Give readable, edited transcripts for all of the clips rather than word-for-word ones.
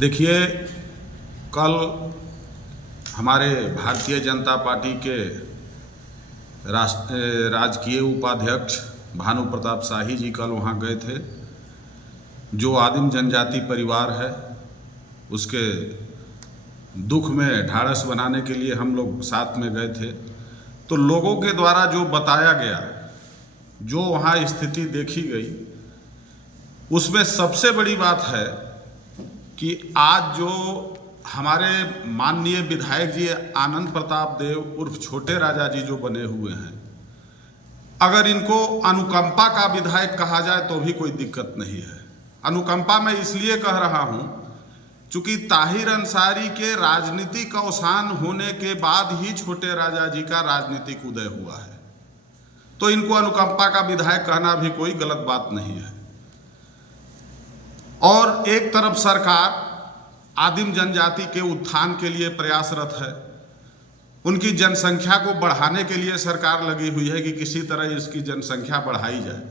देखिए, कल हमारे भारतीय जनता पार्टी के राजकीय उपाध्यक्ष भानु प्रताप शाही जी कल वहाँ गए थे। जो आदिम जनजाति परिवार है उसके दुख में ढाढ़स बनाने के लिए हम लोग साथ में गए थे। तो लोगों के द्वारा जो बताया गया, जो वहाँ स्थिति देखी गई, उसमें सबसे बड़ी बात है कि आज जो हमारे माननीय विधायक जी आनंद प्रताप देव उर्फ छोटे राजा जी जो बने हुए हैं, अगर इनको अनुकंपा का विधायक कहा जाए तो भी कोई दिक्कत नहीं है। अनुकंपा मैं इसलिए कह रहा हूं चूंकि ताहिर अंसारी के राजनीतिक अवसान होने के बाद ही छोटे राजा जी का राजनीतिक उदय हुआ है, तो इनको अनुकंपा का विधायक कहना भी कोई गलत बात नहीं है। और एक तरफ सरकार आदिम जनजाति के उत्थान के लिए प्रयासरत है, उनकी जनसंख्या को बढ़ाने के लिए सरकार लगी हुई है कि किसी तरह इसकी जनसंख्या बढ़ाई जाए।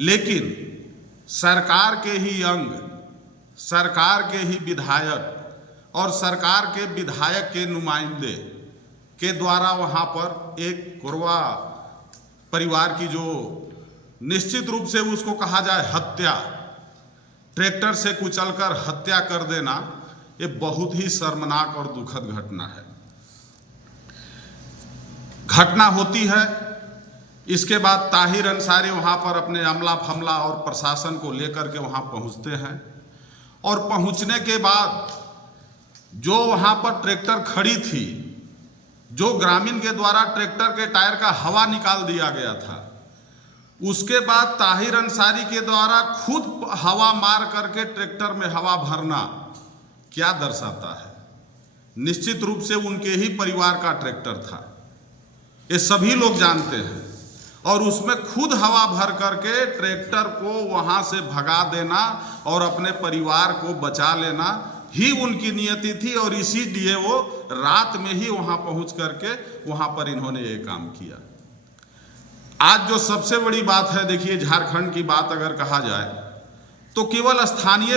लेकिन सरकार के ही अंग, सरकार के ही विधायक और सरकार के विधायक के नुमाइंदे के द्वारा वहाँ पर एक कोरवा परिवार की जो निश्चित रूप से उसको कहा जाए हत्या, ट्रैक्टर से कुचलकर हत्या कर देना, ये बहुत ही शर्मनाक और दुखद घटना है। घटना होती है, इसके बाद ताहिर अंसारी वहाँ पर अपने अमला फमला और प्रशासन को लेकर के वहाँ पहुँचते हैं और पहुँचने के बाद जो वहाँ पर ट्रैक्टर खड़ी थी, जो ग्रामीण के द्वारा ट्रैक्टर के टायर का हवा निकाल दिया गया था, उसके बाद ताहिर अंसारी के द्वारा खुद हवा मार करके ट्रैक्टर में हवा भरना क्या दर्शाता है? निश्चित रूप से उनके ही परिवार का ट्रैक्टर था, ये सभी लोग जानते हैं। और उसमें खुद हवा भर करके ट्रैक्टर को वहां से भगा देना और अपने परिवार को बचा लेना ही उनकी नियति थी, और इसीलिए वो रात में ही वहां पहुंच करके वहां पर इन्होंने ये काम किया। आज जो सबसे बड़ी बात है, देखिए, झारखंड की बात अगर कहा जाए तो केवल स्थानीय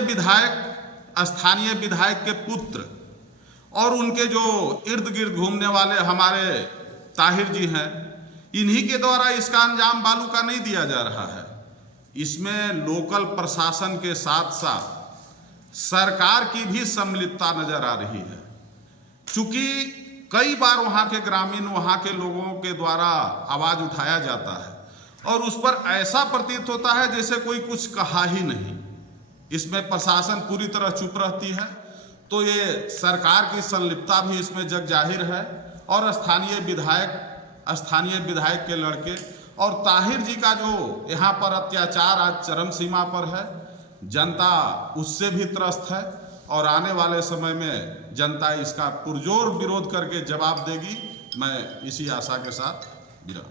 विधायक के पुत्र और उनके जो इर्द गिर्द घूमने वाले हमारे ताहिर जी हैं, इन्हीं के द्वारा इसका अंजाम बालू का नहीं दिया जा रहा है। इसमें लोकल प्रशासन के साथ साथ सरकार की भी सम्मिलितता नजर आ रही है। चूंकि कई बार वहाँ के ग्रामीण, वहाँ के लोगों के द्वारा आवाज उठाया जाता है और उस पर ऐसा प्रतीत होता है जैसे कोई कुछ कहा ही नहीं। इसमें प्रशासन पूरी तरह चुप रहती है, तो ये सरकार की संलिप्तता भी इसमें जग जाहिर है। और स्थानीय विधायक के लड़के और ताहिर जी का जो यहाँ पर अत्याचार आज चरम सीमा पर है, जनता उससे भी त्रस्त है और आने वाले समय में जनता इसका पुरजोर विरोध करके जवाब देगी। मैं इसी आशा के साथ विराम।